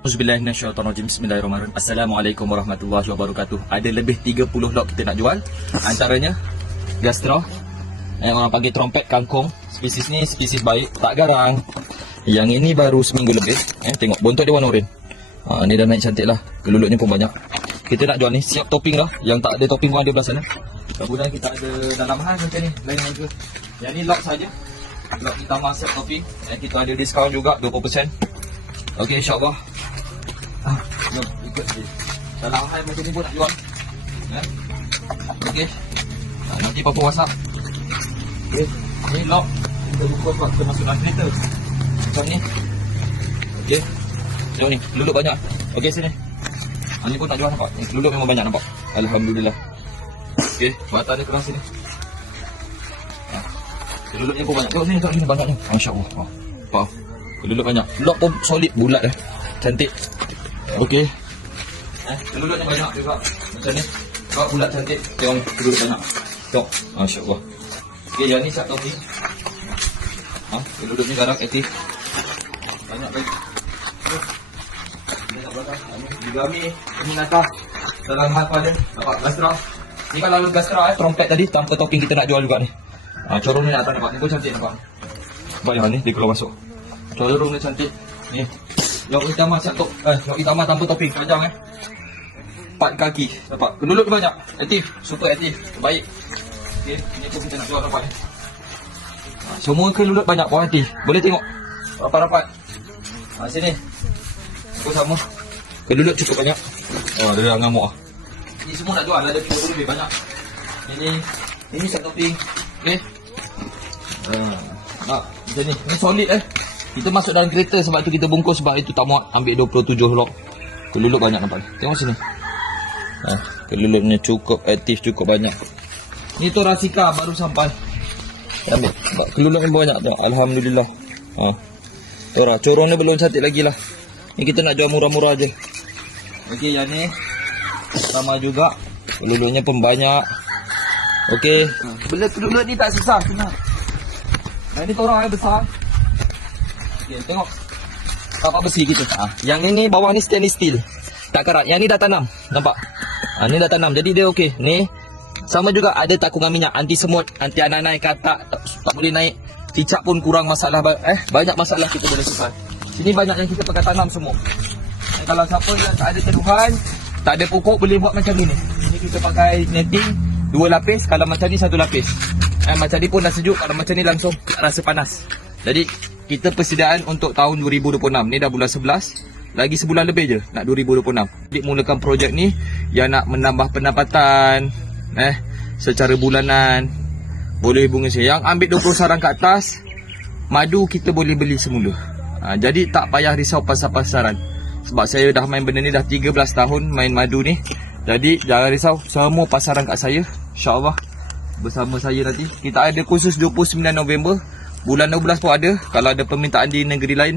Bismillahirrahmanirrahim. Assalamualaikum warahmatullahi wabarakatuh. Ada lebih 30 lot kita nak jual. Antaranya Gastra. Yang orang panggil trompet kangkung. Spesies ni spesies baik, tak garang. Yang ini baru seminggu lebih. Eh tengok bontot dia warna oranye. Ha, ni dah naik cantik lah. Gelulutnya pun banyak. Kita nak jual ni siap topping lah. Yang tak ada topping pun ada belah sana. Kemudian kita ada dalam hal macam ni. Lain harga. Yang ni lock saja. Lock kita siap topping. Dan kita ada diskaun juga 20%. Okey insyaAllah. Ah, jom ikut saya. Dalam hal macam ni pun nak jual. Ya. Okey. Ah, nanti papa WhatsApp. Okey. Ni lock. Kita buka sebab kita masuk dalam kereta. Macam ni. Okey. Jom ni. Luluk banyak. Okey sini. Ah, ni pun nak jual nampak. Ni luluk memang banyak nampak. Alhamdulillah. Okey. Batang dia keras sini. Ah. Luluknya pun banyak. Tengok sini, tengok sini banyaknya. Masya Allah. Ah. Faham. Keluluk banyak. Lock pun solid bulat dah. Cantik. Okey. Eh, keluluknya banyak juga. Macam ni. Lock bulat cantik. Tengok ni, keluluk banyak. Tengok. Masya Allah. Okey, yang ni satu ni. Ha, keluluknya garang aktif. Banyak baik. Belakang. Ini ni. Ini nata. Dalam hal pada. Dapat gastra. Ni kalau gastra eh, trompet tadi tanpa topping kita nak jual juga ni. Ha, corong ni nak atas nampak. Ni pun cantik nampak. Banyak ni dia keluar masuk. Corong dia cantik. Ni. Yang utama siap top. Eh, yang utama tanpa topping. Panjang eh. Empat kaki. Dapat. Dia banyak. Aktif. Super aktif. Baik. Okey. Ni pun kita nak jual dapat ni. Ha, semua keluluk banyak. Puan hati. Boleh tengok. Rapat-rapat. Ha, sini. Aku sama. Keluluk cukup banyak. Oh, dia dah ngamuk ah. Ni semua nak jual. Ada 30 lebih banyak. Ini. Ini satu topping. Okey. Ha. Nak. Macam ni. Ni solid eh. Kita masuk dalam kereta sebab tu kita bungkus sebab itu tak muat ambil 27 lok. Kelulup banyak nampak. Tengok sini. Ha, kelulupnya cukup aktif cukup banyak. Ni tu Rasika baru sampai. Ambil. Sebab Kelulupnya banyak tu. Alhamdulillah. Ha. Lah. Corong ni belum cantik lagi lah. Ni kita nak jual murah-murah je. Okey, yang ni sama juga. Kelulupnya pun banyak. Okey. Bela kelulup ni tak susah. Nah, ini torang yang besar. Okay, tengok. Kapak besi kita. Ha. Yang ini bawah ni stainless steel. Tak karat. Yang ni dah tanam. Nampak? Ha, ni dah tanam. Jadi dia okey. Ni sama juga ada takungan minyak anti semut, anti ananai katak tak, tak boleh naik. Cicak pun kurang masalah eh banyak masalah kita boleh simpan. Sini banyak yang kita pakai tanam semua. Dan kalau siapa yang tak ada teduhan, tak ada pokok boleh buat macam ni. Ini kita pakai netting dua lapis, kalau macam ni satu lapis. Eh, macam ni pun dah sejuk, kalau macam ni langsung tak rasa panas. Jadi kita persediaan untuk tahun 2026. Ni dah bulan 11. Lagi sebulan lebih je nak 2026. Jadi mulakan projek ni yang nak menambah pendapatan eh secara bulanan boleh hubungi saya. Yang ambil 20 sarang ke atas madu kita boleh beli semula. Ha, jadi tak payah risau pasal pasaran. Sebab saya dah main benda ni dah 13 tahun main madu ni. Jadi jangan risau semua pasaran kat saya. InsyaAllah bersama saya nanti. Kita ada kursus 29 November. Bulan 12 pun ada. Kalau ada permintaan di negeri lain